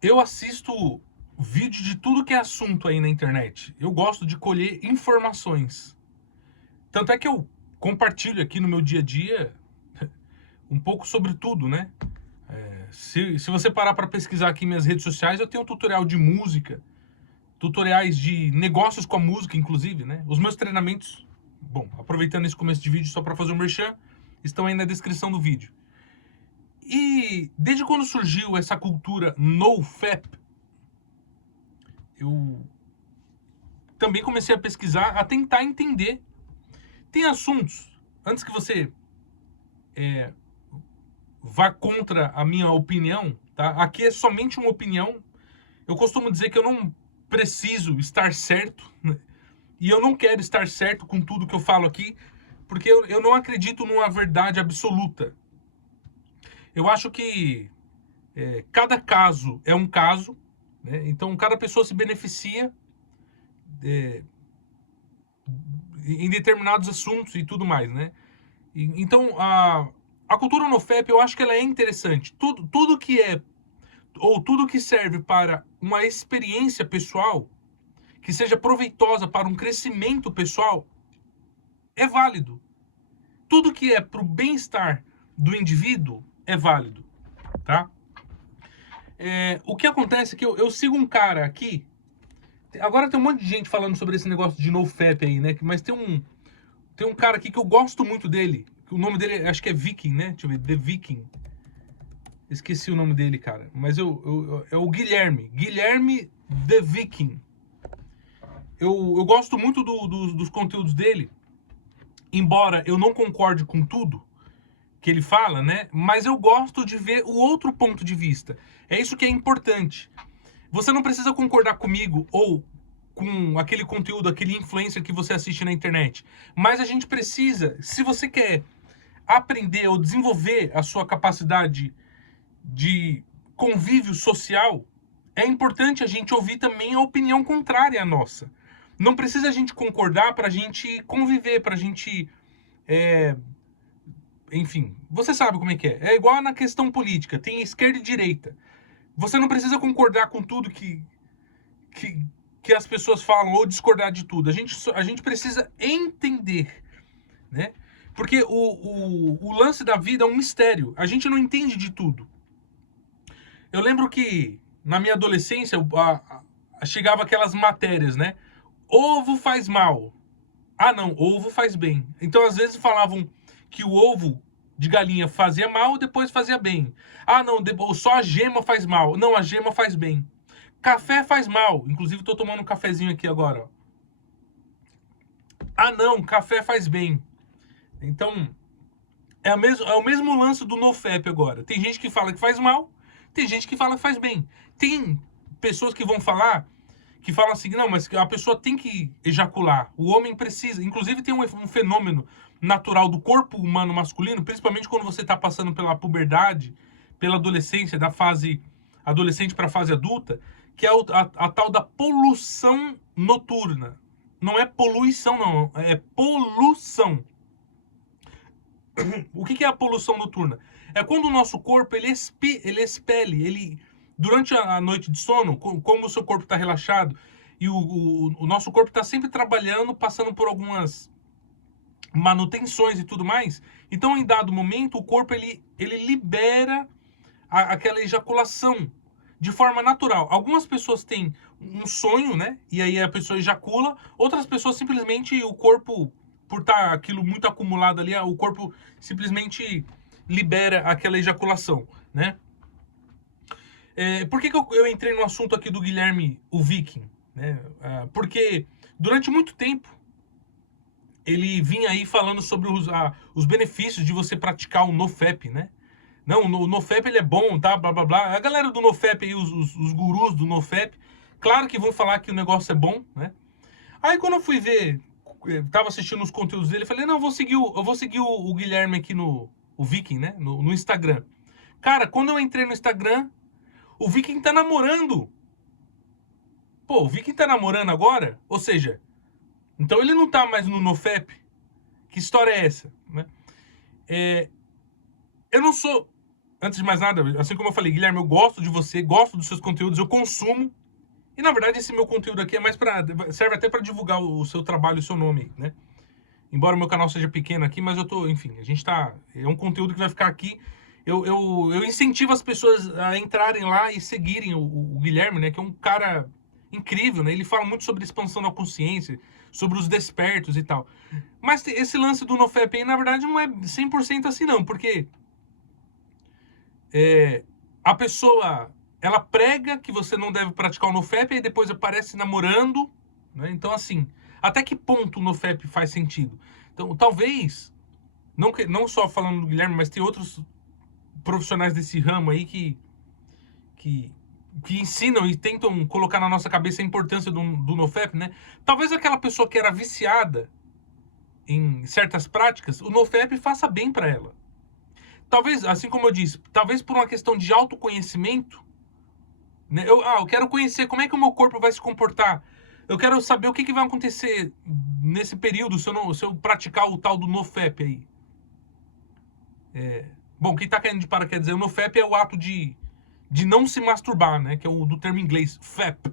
Eu assisto vídeo de tudo que é assunto aí na internet. Eu gosto de colher informações. Tanto é que eu compartilho aqui no meu dia a dia um pouco sobre tudo, né? Se você parar para pesquisar aqui em minhas redes sociais, eu tenho um tutorial de música, tutoriais de negócios com a música, inclusive, né? Os meus treinamentos, bom, aproveitando esse começo de vídeo só para fazer um merchan, estão aí na descrição do vídeo. E desde quando surgiu essa cultura NoFap, eu também comecei a pesquisar, a tentar entender. Tem assuntos, antes que você vá contra a minha opinião, tá? Aqui é somente uma opinião. Eu costumo dizer que eu não preciso estar certo, né? E eu não quero estar certo com tudo que eu falo aqui, porque eu não acredito numa verdade absoluta. Eu acho que cada caso é um caso, né? Então cada pessoa se beneficia em determinados assuntos e tudo mais, né? Então a cultura NoFap eu acho que ela é interessante. Tudo que é ou tudo que serve para uma experiência pessoal, que seja proveitosa para um crescimento pessoal, é válido. Tudo que é para o bem-estar do indivíduo é válido, tá? O que acontece é que eu sigo um cara aqui. Agora tem um monte de gente falando sobre esse negócio de NoFap aí, né? Mas tem um cara aqui que eu gosto muito dele. O nome dele acho que é Viking, né? Deixa eu ver, The Viking. Esqueci o nome dele, cara. Mas é o Guilherme. Guilherme The Viking. Eu gosto muito dos conteúdos dele. Embora eu não concorde com tudo que ele fala, né? Mas eu gosto de ver o outro ponto de vista. É isso que é importante. Você não precisa concordar comigo ou com aquele conteúdo, aquele influencer que você assiste na internet. Mas a gente precisa, se você quer aprender ou desenvolver a sua capacidade de convívio social, é importante a gente ouvir também a opinião contrária à nossa. Não precisa a gente concordar para a gente conviver, para a gente. é, Enfim, você sabe como é que é. É igual na questão política: tem esquerda e direita. Você não precisa concordar com tudo que, que as pessoas falam ou discordar de tudo. A gente precisa entender, né? Porque o lance da vida é um mistério. A gente não entende de tudo. Eu lembro que na minha adolescência chegava aquelas matérias, né? Ovo faz mal. Ah, não, ovo faz bem. Então, às vezes falavam que o ovo de galinha fazia mal, depois fazia bem. Ah, não, só a gema faz mal. Não, a gema faz bem. Café faz mal. Inclusive, estou tomando um cafezinho aqui agora. Ó. Ah, não, café faz bem. Então, é o mesmo lance do NoFap agora. Tem gente que fala que faz mal, tem gente que fala que faz bem. Tem pessoas que vão falar, que falam assim, não, mas a pessoa tem que ejacular. O homem precisa. Inclusive tem um fenômeno natural do corpo humano masculino, principalmente quando você está passando pela puberdade, pela adolescência, da fase adolescente para a fase adulta, que é a tal da poluição noturna. Não é poluição, não, é poluição. O que é a poluição noturna? É quando o nosso corpo ele expele, durante a noite de sono, como o seu corpo está relaxado e o nosso corpo está sempre trabalhando, passando por algumas manutenções e tudo mais. Então, em dado momento, o corpo ele libera aquela ejaculação de forma natural. Algumas pessoas têm um sonho, né? E aí a pessoa ejacula. Outras pessoas simplesmente o corpo, por estar aquilo muito acumulado ali, o corpo simplesmente libera aquela ejaculação, né? Por que eu entrei no assunto aqui do Guilherme, o Viking? Né? Porque durante muito tempo ele vinha aí falando sobre os benefícios de você praticar o NoFap, né? Não, o NoFap ele é bom, tá? Blá blá blá. A galera do NoFap aí, os gurus do NoFap, claro que vão falar que o negócio é bom, né? Aí quando eu fui ver, tava assistindo os conteúdos dele, falei, não, eu vou seguir o Guilherme aqui o Viking, né? No Instagram. Cara, quando eu entrei no Instagram, o Viking tá namorando. Pô, o Viking tá namorando agora? Ou seja, então ele não tá mais no NoFap? Que história é essa? Né? É, eu não sou. antes de mais nada, assim como eu falei, Guilherme, eu gosto de você, gosto dos seus conteúdos, eu consumo. E na verdade esse meu conteúdo aqui é mais para serve até para divulgar o seu trabalho, o seu nome, né? Embora o meu canal seja pequeno aqui, mas eu tô, enfim, a gente tá, é um conteúdo que vai ficar aqui. Eu incentivo as pessoas a entrarem lá e seguirem o Guilherme, né? Que é um cara incrível, né? Ele fala muito sobre expansão da consciência, sobre os despertos e tal. Mas esse lance do NoFap aí, na verdade, não é 100% assim não, porque a pessoa, ela prega que você não deve praticar o NoFap e depois aparece namorando, né? Então, assim, até que ponto o NoFap faz sentido? Então, talvez, não só falando do Guilherme, mas tem outros profissionais desse ramo aí que, que ensinam e tentam colocar na nossa cabeça a importância do NoFap, né? Talvez aquela pessoa que era viciada em certas práticas, o NoFap faça bem para ela. Talvez, assim como eu disse, talvez por uma questão de autoconhecimento, né? Eu quero conhecer como é que o meu corpo vai se comportar. Eu quero saber o que vai acontecer nesse período se eu praticar o tal do NoFap aí. Bom, quem tá caindo de paraquedas aí, o NoFap é o ato de não se masturbar, né? Que é o do termo em inglês, FAP,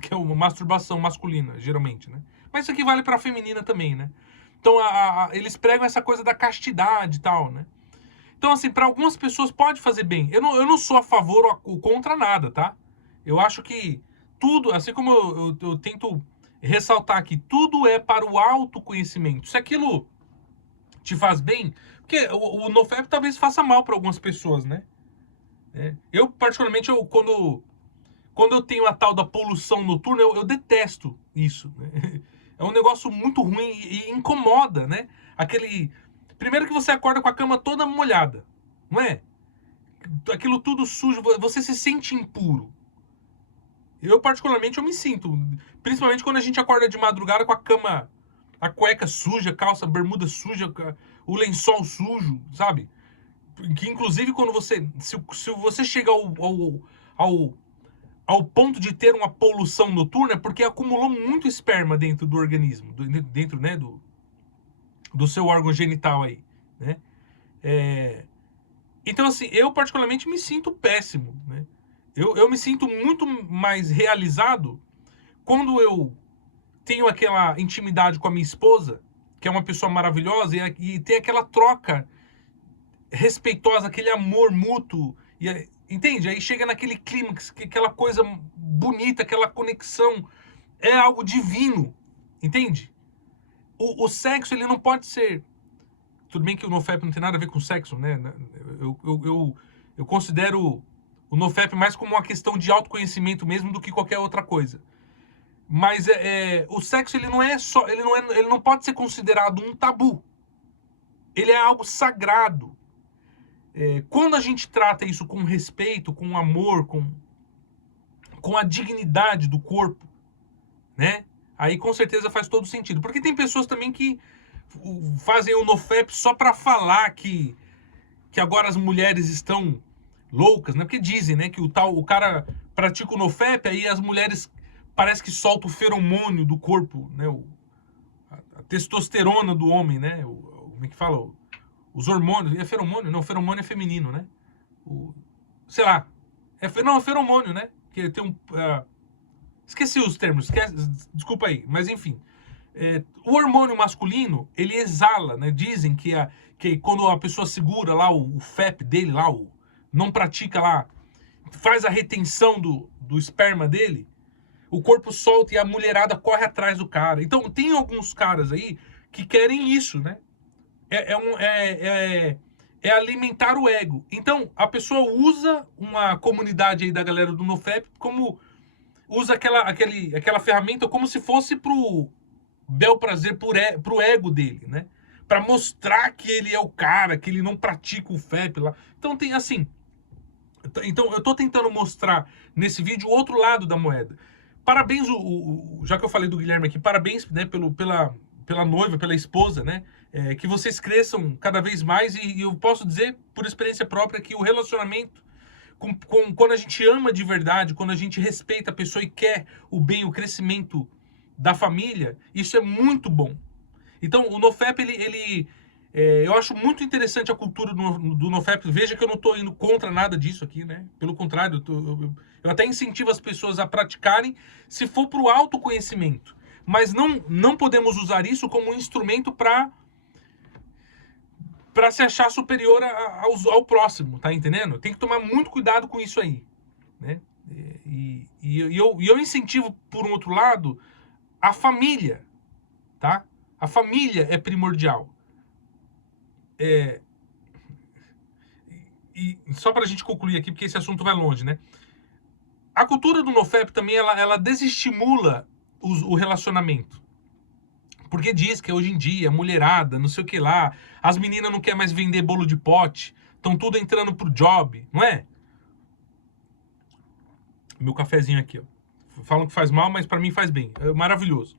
que é uma masturbação masculina, geralmente, né? Mas isso aqui vale pra feminina também, né? Então, eles pregam essa coisa da castidade e tal, né? Então, assim, para algumas pessoas pode fazer bem. Eu não sou a favor ou contra nada, tá? Eu acho que tudo, assim como eu tento ressaltar aqui, tudo é para o autoconhecimento. Se aquilo te faz bem, porque o NoFap talvez faça mal para algumas pessoas, né? Eu, particularmente, quando eu tenho a tal da poluição noturna, eu detesto isso, né? É um negócio muito ruim e incomoda, né? Aquele... Primeiro que você acorda com a cama toda molhada, não é? Aquilo tudo sujo, você se sente impuro. Eu, particularmente, eu me sinto. Principalmente quando a gente acorda de madrugada com a cama, a cueca suja, calça, bermuda suja, o lençol sujo, sabe? Que, inclusive, quando você... Se você chega ao, ao ponto de ter uma poluição noturna, é porque acumulou muito esperma dentro do organismo, dentro, né, do seu órgão genital aí, né? Então, assim, eu particularmente me sinto péssimo, né? Eu me sinto muito mais realizado quando eu tenho aquela intimidade com a minha esposa, que é uma pessoa maravilhosa, e tem aquela troca respeitosa, aquele amor mútuo, entende? Aí chega naquele clímax, aquela coisa bonita, aquela conexão, é algo divino, entende? O sexo, ele não pode ser... Tudo bem que o NoFap não tem nada a ver com sexo, né? Eu considero o NoFap mais como uma questão de autoconhecimento mesmo do que qualquer outra coisa. Mas o sexo, ele não é só... Ele não pode ser considerado um tabu. Ele é algo sagrado. Quando a gente trata isso com respeito, com amor, com a dignidade do corpo, né? Aí com certeza faz todo sentido. Porque tem pessoas também que fazem o NoFap só para falar que agora as mulheres estão loucas, né? Porque dizem, né, que o cara pratica o NoFap, aí as mulheres parece que soltam o feromônio do corpo, né? A testosterona do homem, né? Como é que fala? Os hormônios. É feromônio? Não, feromônio é feminino, né? Sei lá. Não, é feromônio, né? Que tem um... esqueci os termos, desculpa aí, mas enfim. O hormônio masculino, ele exala, né? Dizem que quando a pessoa segura lá o FAP dele, lá, não pratica lá, faz a retenção do esperma dele, o corpo solta e a mulherada corre atrás do cara. Então, tem alguns caras aí que querem isso, né? É alimentar o ego. Então, a pessoa usa uma comunidade aí da galera do NoFap como... Usa aquela ferramenta como se fosse pro bel prazer, pro ego dele, né? Pra mostrar que ele é o cara, que ele não pratica o FAP lá. Então tem assim... Então eu tô tentando mostrar nesse vídeo o outro lado da moeda. Parabéns, já que eu falei do Guilherme aqui, parabéns, né, pela noiva, pela esposa, né? Que vocês cresçam cada vez mais e eu posso dizer, por experiência própria, que o relacionamento, quando a gente ama de verdade, quando a gente respeita a pessoa e quer o bem, o crescimento da família, isso é muito bom. Então, o NoFap, Eu acho muito interessante a cultura do NoFap. Veja que eu não estou indo contra nada disso aqui, né? Pelo contrário, eu até incentivo as pessoas a praticarem se for para o autoconhecimento. Mas não podemos usar isso como um instrumento para se achar superior ao próximo, tá entendendo? Tem que tomar muito cuidado com isso aí, né? Eu incentivo, por um outro lado, a família, tá? A família é primordial. E só para a gente concluir aqui, porque esse assunto vai longe, né? A cultura do NoFap também, ela desestimula o relacionamento. Porque diz que hoje em dia, mulherada, não sei o que lá, as meninas não querem mais vender bolo de pote, estão tudo entrando pro job, não é? Meu cafezinho aqui, ó. Falam que faz mal, mas para mim faz bem. É maravilhoso.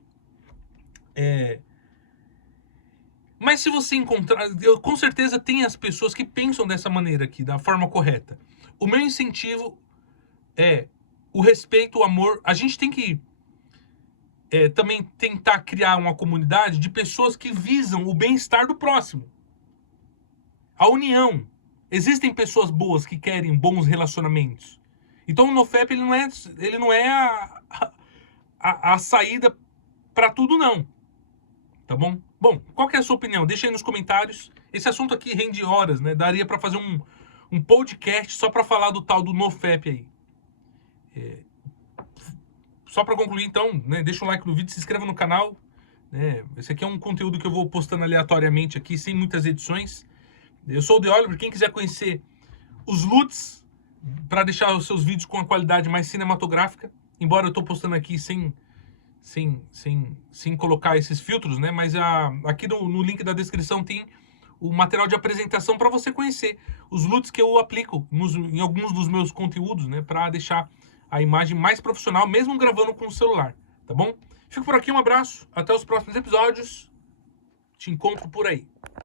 Mas se você encontrar... com certeza tem as pessoas que pensam dessa maneira aqui, da forma correta. O meu incentivo é o respeito, o amor. A gente tem que também tentar criar uma comunidade de pessoas que visam o bem-estar do próximo. A união. Existem pessoas boas que querem bons relacionamentos. Então o NoFap ele não é a saída para tudo, não. Tá bom? Bom, qual que é a sua opinião? Deixa aí nos comentários. Esse assunto aqui rende horas, né? Daria para fazer um podcast só para falar do tal do NoFap aí. Só para concluir, então, né? Deixa um like no vídeo, se inscreva no canal. Né? Esse aqui é um conteúdo que eu vou postando aleatoriamente aqui, sem muitas edições. Eu sou o The Oliver. Quem quiser conhecer os LUTs, para deixar os seus vídeos com a qualidade mais cinematográfica, embora eu estou postando aqui sem colocar esses filtros, né? Mas aqui no link da descrição tem o material de apresentação para você conhecer os LUTs que eu aplico em alguns dos meus conteúdos, né? Para deixar a imagem mais profissional, mesmo gravando com o celular, tá bom? Fico por aqui, um abraço, até os próximos episódios, te encontro por aí.